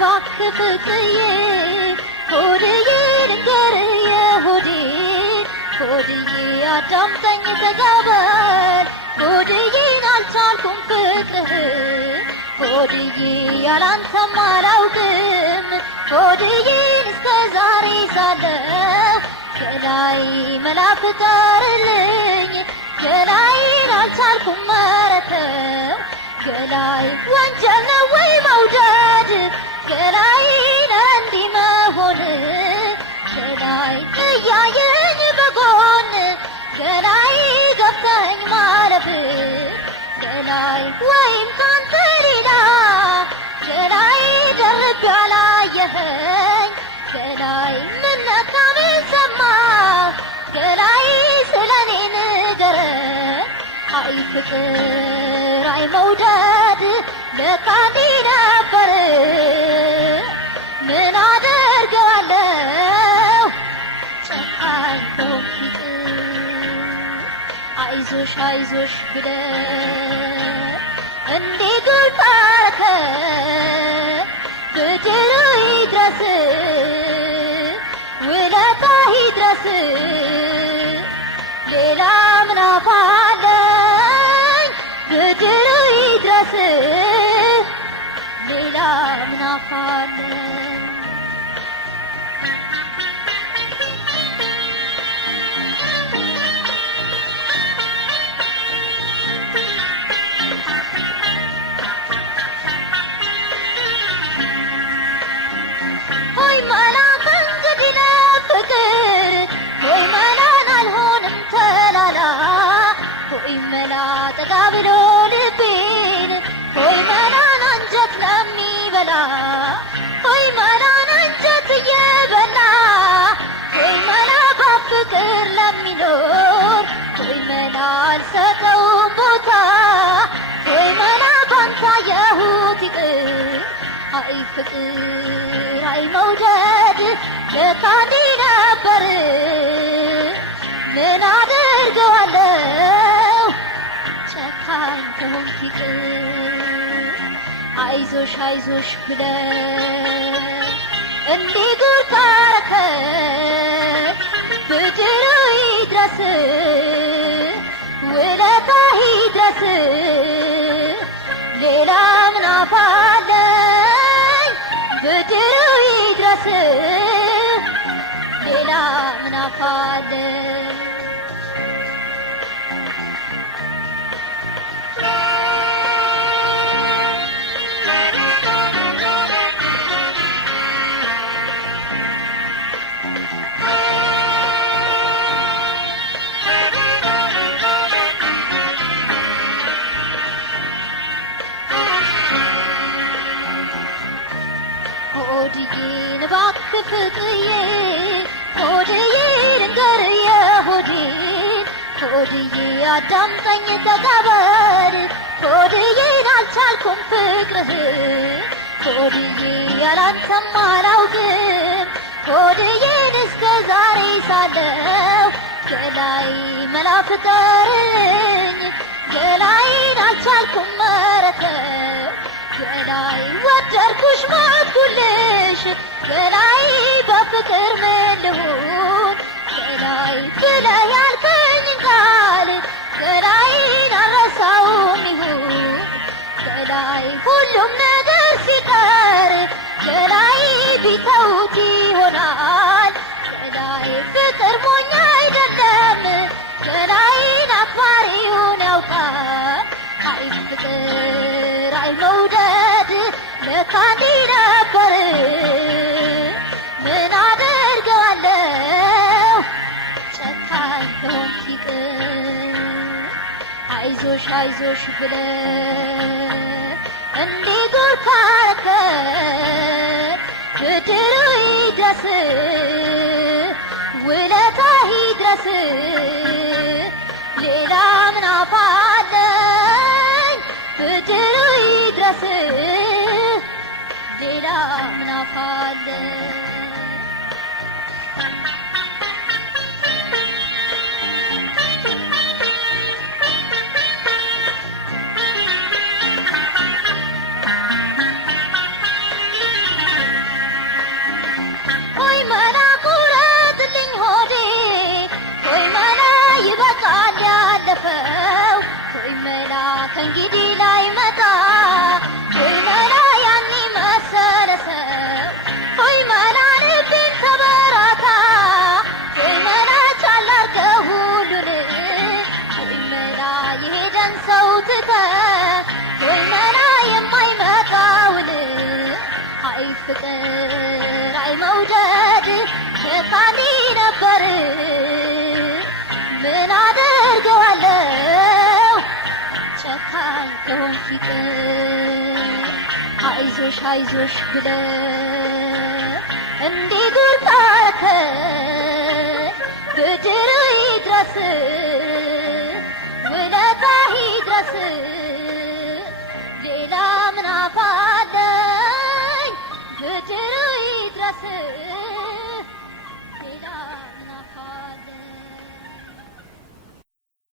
እባክህ ፍቅርዬ ሆድዬ ልንገርህ የሆዴን ሆድዬ አዳምጠኝ ተቀበል ሆድዬን አልቻልኩም ፍቅርህ ሆድዬ ያላንተማ አላውቅም ሆድዬን እስከ ዛሬ ሳለሁ ገላይ መላ ፍጠርልኝ ገላዬን አልቻልኩም መረተው ገላይ ወንጀል ነው ወይ መውደድ ገላዬን እንዲህ መሆን ገላይ እያየኝ በጎን ገላይ ገብተኝ ማለፍ ገላይ ወይም ካንተ ሌላ ገላይ ደርቤ ያላየኸኝ ገላይ ምን ነካ ምን ሰማህ ገላይ ስለኔ ንገረኝ አይ ፍቅር አይ መውደድ ለካ እንዲህ ነበር ምን አደርጋለሁ ጨካኝ ከሆንክ አይዞሽ አይዞሽ ብለህ እንዲህ ጉድ አደረከኝ ብድሩ ይድረስ ውለታህ ይድረስ ሌላ ምን አፋለኝ ብድሩ ይድረስ ሌላ ምን አፋለኝ ጠጋ ብሎ ልቤን ሆይ መላን አንጀት ለሚበላ ሆይ መላን አንጀት እየበላ ሆይ መላ በፍቅር ለሚኖር ሆይ መላ አልሰጠውም ቦታ ሆይ መላ ባንተ አየሁት ይቅር አይ ፍቅር አይ መውደድ ለካ እንዲህ ነበር ምን አደርገዋለሁ ጨካኝ ከሆንክ ይቅር አይዞሽ አይዞሽ ብለህ እንዲህ ጉድ ካረከኝ ብድሩ ይድረስ ውለታህ ይድረስ ሌላ ምን አፋለኝ ብድሩ ይድረስ ሌላ ምን አፋለኝ ሆድዬን እባክህ ፍቅርዬ ሆድዬ ልንገርህ የሆዴን ሆድዬ አዳምጠኝ ተቀበል ሆድዬን አልቻልኩም ፍቅርህ ሆድዬ ያላንተማ አላውቅም ሆድዬን እስከ ዛሬ ሳለሁ ገላይ መላ ፍጠርልኝ ገላዬን አልቻልኩም መረተው ገላይ ወደድኩሽ ሞትኩልሽ ገላይ በፍቅር ምን ልሁን ገላይ ብለህ ያልከኝ ቃል ገላይን አልረሳውም ይሁን ገላይ ሁሉም ነገር ሲቀር ገላይ ቢተውት ይሆናል ገላይ ፍቅር ሞኝ አይደለም ገላይን አክባሪውን ያውቃል አይ ፍቅር አይ መውደድ ለካ እንዲህ ነበር ምን አደርገዋለሁ ጨካኝ ከሆንክ ይቅር አይዞሽ አይዞሽ ብለህ እንዲህ ጉድ ካረከኝ ብድሩ ይድረስ ውለታህ ይድረስ ሌላ ምን አፋለኝ ብድሩ ይድረስ ሌላ ምን አፋለኝ ከእንግዲህ ላይ መጣ ወይ መላ ያኔ መሰለሰ ወይ መላ ልቤን ተበራታ ወይ መላ ቻላርገው ሁሉን ወይ መላ የሄደን ሰው ትተ ወይ መላ የማይመጣውን አይ ፍቅር አይ መውደድ ሸካኒ ነበር ምን አደርገዋለሁ ጨካኝ ከሆንክ ይቅር አይዞሽ አይዞሽ ብለህ እንዲህ ጉርታከኝ ብድር ይድረስ ውለታህ ይድረስ ሌላ ምን አፋለኝ ብድር ይድረስ